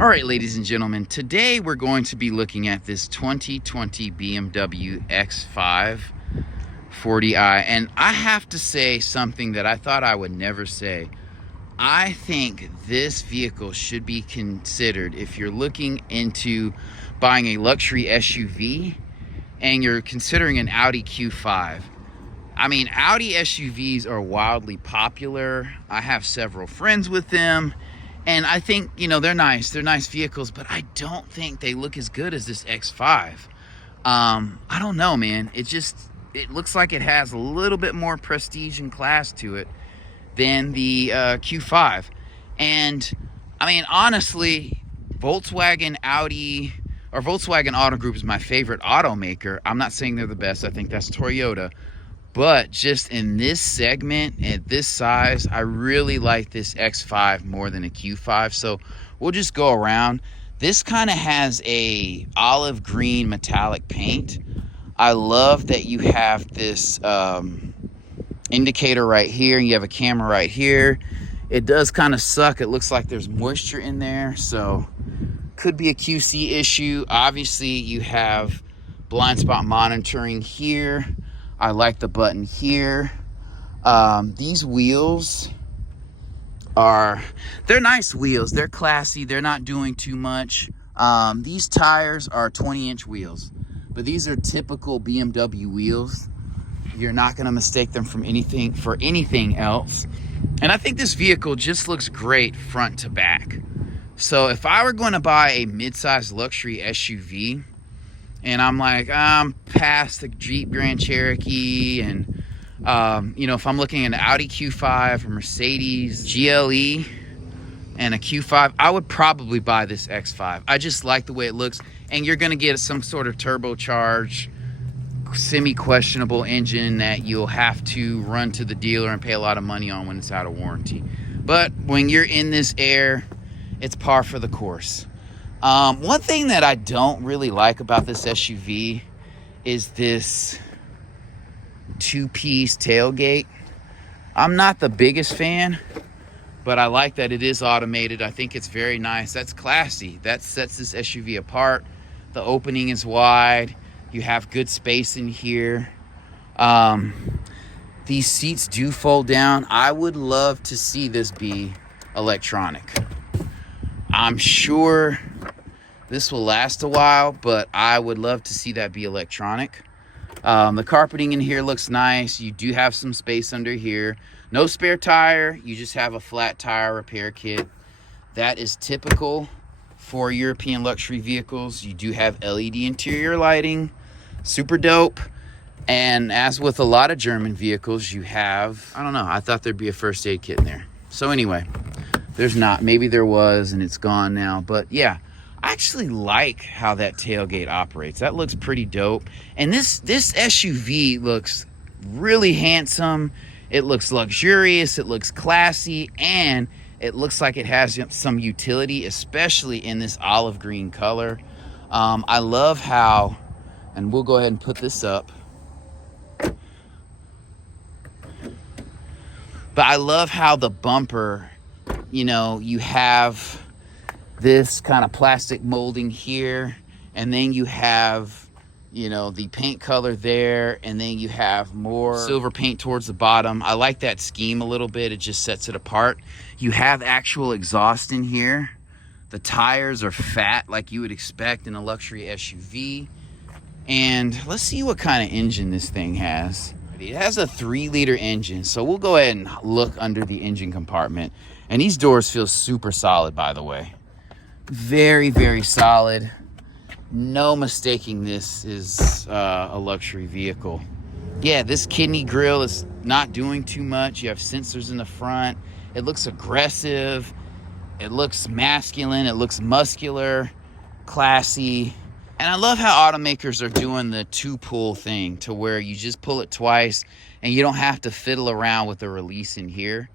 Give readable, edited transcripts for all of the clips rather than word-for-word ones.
All right, ladies and gentlemen, today we're going to be looking at this 2020 BMW X5 40i, and I have to say something that I thought I would never say. I think this vehicle should be considered if you're looking into buying a luxury SUV and you're considering an Audi Q5. I mean, Audi SUVs are wildly popular. I have several friends with them. And I think, you know, they're nice vehicles, but I don't think they look as good as this X5. I don't know, man. It looks like it has a little bit more prestige and class to it than the Q5. And I mean, honestly, Volkswagen Auto Group is my favorite automaker. I'm not saying they're the best. I think that's Toyota. But just in this segment, at this size, I really like this X5 more than a Q5. So we'll just go around. This kind of has a olive green metallic paint. I love that you have this indicator right here, and you have a camera right here. It does kind of suck. It looks like there's moisture in there, so could be a QC issue. Obviously, you have blind spot monitoring here. I like the button here. These wheels they're nice wheels. They're classy. They're not doing too much. These tires are 20-inch wheels, but these are typical BMW wheels. You're not going to mistake them for anything else. And I think this vehicle just looks great front to back. So if I were going to buy a mid-size luxury SUV, and I'm like, I'm past the Jeep Grand Cherokee, and you know, if I'm looking at an Audi Q5 or Mercedes GLE and a Q5, I would probably buy this X5. I just like the way it looks, and you're gonna get some sort of turbocharged, semi-questionable engine that you'll have to run to the dealer and pay a lot of money on when it's out of warranty. But when you're in this air, it's par for the course. One thing that I don't really like about this SUV is this two-piece tailgate. I'm not the biggest fan, but I like that it is automated. I think it's very nice. That's classy. That sets this SUV apart. The opening is wide. You have good space in here. These seats do fold down. I would love to see this be electronic. I'm sure this will last a while, but I would love to see that be electronic. The carpeting in here looks nice. You do have some space under here. No spare tire. You just have a flat tire repair kit. That is typical for European luxury vehicles. You do have LED interior lighting. Super dope. And as with a lot of German vehicles, you have, I don't know, I thought there'd be a first aid kit in there. So anyway, there's not. Maybe there was and it's gone now. But yeah, I actually like how that tailgate operates. That looks pretty dope. And this SUV looks really handsome. It looks luxurious. It looks classy. And it looks like it has some utility, especially in this olive green color. I love how, and we'll go ahead and put this up. But I love how the bumper, you know, you have this kind of plastic molding here, and then you have, you know, the paint color there, and then you have more silver paint towards the bottom. I like that scheme a little bit. It just sets it apart. You have actual exhaust in here. The tires are fat like you would expect in a luxury SUV. And let's see what kind of engine this thing has. It has a 3-liter engine, so we'll go ahead and look under the engine compartment. And these doors feel super solid, by the way. Very, very solid. No mistaking this is a luxury vehicle. Yeah, this kidney grille is not doing too much. You have sensors in the front. It looks aggressive. It looks masculine. It looks muscular, classy. And I love how automakers are doing the 2-pull thing to where you just pull it twice and you don't have to fiddle around with the release in here.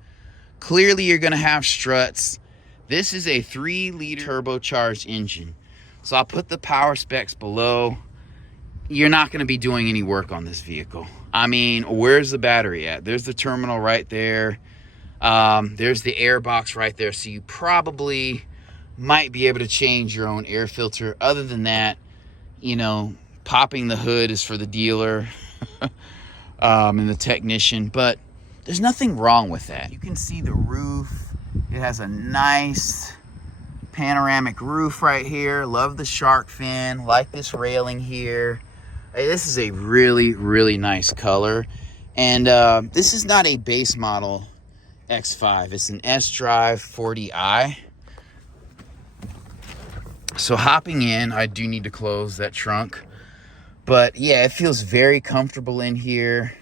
Clearly, you're going to have struts. This is a 3-liter turbocharged engine. So I'll put the power specs below. You're not going to be doing any work on this vehicle. I mean, where's the battery at? There's the terminal right there. There's the air box right there. So you probably might be able to change your own air filter. Other than that, you know, popping the hood is for the dealer and the technician, but there's nothing wrong with that. You can see the roof. It has a nice panoramic roof right here. Love the shark fin. Like this railing here. Hey, this is a really, really nice color. And this is not a base model X5. It's an S-Drive 40i. So hopping in, I do need to close that trunk. But yeah, it feels very comfortable in here.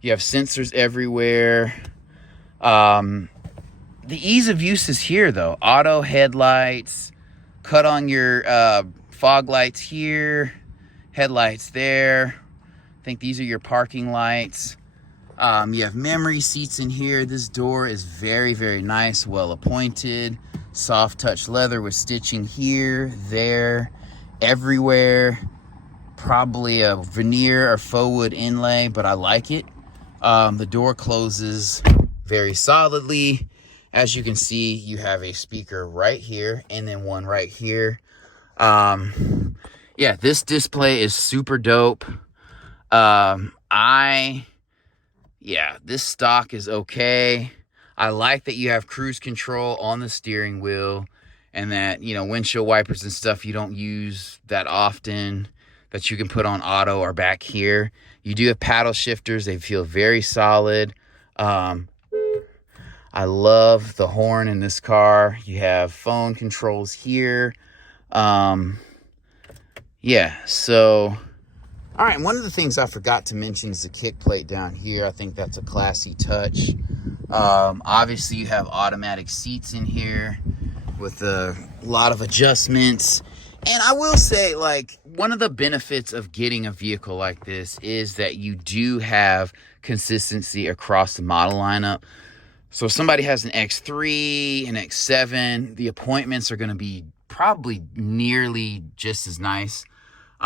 You have sensors everywhere. The ease of use is here though. Auto headlights, cut on your fog lights here, headlights there. I think these are your parking lights. You have memory seats in here. This door is very, very nice, well appointed. Soft touch leather with stitching here, there, everywhere. Probably a veneer or faux wood inlay, but I like it. The door closes very solidly. As you can see, you have a speaker right here and then one right here. Yeah, this display is super dope. Yeah, this stock is okay. I like that you have cruise control on the steering wheel and that, you know, windshield wipers and stuff you don't use that often that you can put on auto or back here. You do have paddle shifters. They feel very solid. I love the horn in this car. You have phone controls here. Yeah, so... All right, one of the things I forgot to mention is the kick plate down here. I think that's a classy touch. Obviously, you have automatic seats in here with a lot of adjustments. And I will say, like, one of the benefits of getting a vehicle like this is that you do have consistency across the model lineup. So if somebody has an X3, an X7, the appointments are going to be probably nearly just as nice.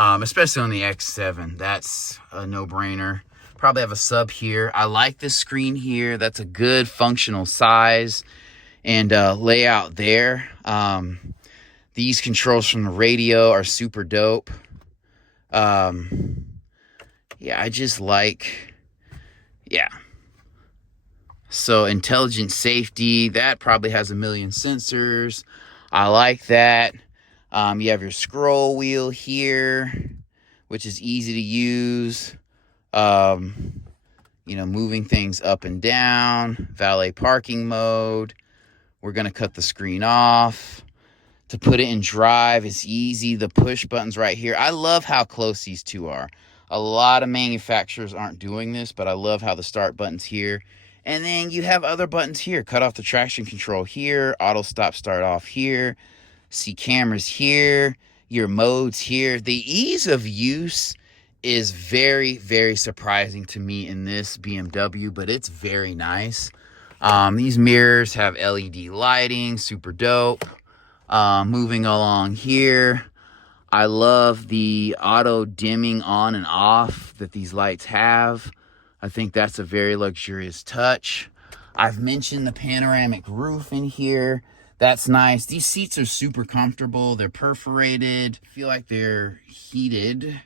Especially on the X7, that's a no-brainer. Probably have a sub here. I like this screen here. That's a good functional size and layout there. These controls from the radio are super dope. Yeah, I just like, yeah. So intelligent safety, that probably has 1 million sensors. I like that. You have your scroll wheel here, which is easy to use. You know, moving things up and down, valet parking mode. We're going to cut the screen off. To put it in drive, it's easy. The push button's right here. I love how close these two are. A lot of manufacturers aren't doing this, but I love how the start button's here. And then you have other buttons here. Cut off the traction control here. Auto stop start off here. See cameras here, your modes here. The ease of use is very, very surprising to me in this BMW, but it's very nice. These mirrors have LED lighting, super dope. Moving along here, I love the auto dimming on and off that these lights have. I think that's a very luxurious touch. I've mentioned the panoramic roof in here. That's nice. These seats are super comfortable. They're perforated. I feel like they're heated.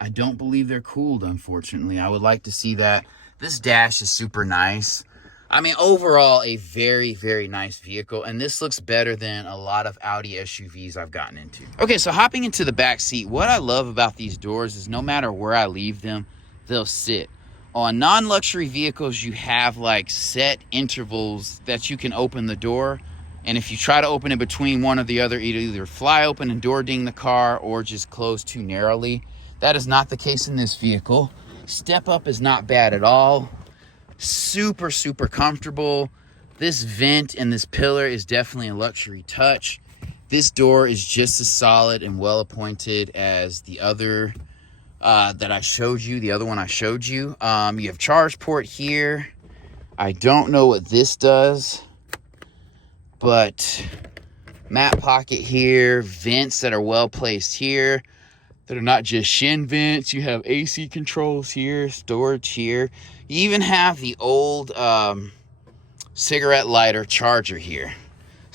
I don't believe they're cooled, unfortunately. I would like to see that. This dash is super nice. I mean, overall, a very, very nice vehicle. And this looks better than a lot of Audi SUVs I've gotten into. Okay, so hopping into the back seat, what I love about these doors is no matter where I leave them, they'll sit. On non-luxury vehicles, you have like set intervals that you can open the door. And if you try to open it between one or the other, it'll either fly open and door ding the car or just close too narrowly. That is not the case in this vehicle. Step up is not bad at all. Super, super comfortable. This vent and this pillar is definitely a luxury touch. This door is just as solid and well appointed as the other that I showed you, the other one I showed you. You have charge port here. I don't know what this does, but map pocket here, vents that are well placed here that are not just shin vents. You have AC controls here, storage here. You even have the old cigarette lighter charger here.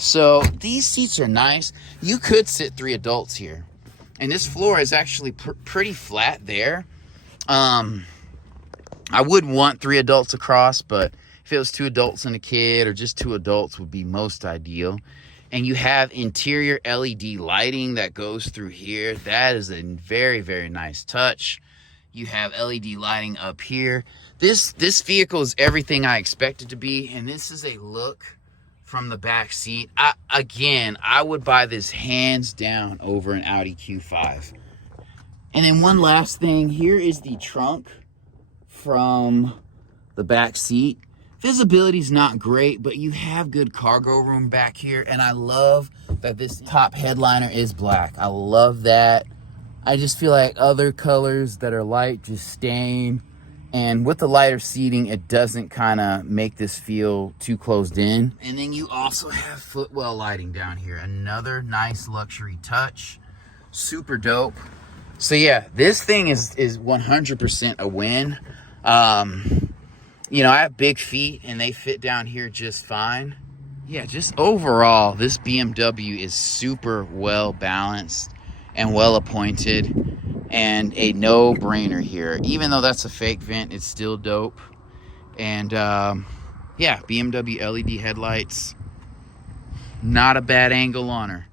So these seats are nice. You could sit 3 adults here. And this floor is actually pretty flat there. I would want 3 adults across, but if it was 2 adults and a kid, or just 2 adults would be most ideal. And you have interior LED lighting that goes through here. That is a very, very nice touch. You have LED lighting up here. This vehicle is everything I expect it to be, and this is a look from the back seat. Again, I would buy this hands down over an Audi Q5. And then one last thing, here is the trunk from the back seat. Visibility is not great, but you have good cargo room back here, and I love that this top headliner is black. I love that. I just feel like other colors that are light just stain, and with the lighter seating, it doesn't kind of make this feel too closed in. And then you also have footwell lighting down here. Another nice luxury touch. Super dope. So yeah, this thing is 100% a win. You know, I have big feet and they fit down here just fine. Yeah, just overall, this BMW is super well balanced and well appointed, and a no-brainer here. Even though that's a fake vent, it's still dope. And yeah, BMW LED headlights, not a bad angle on her.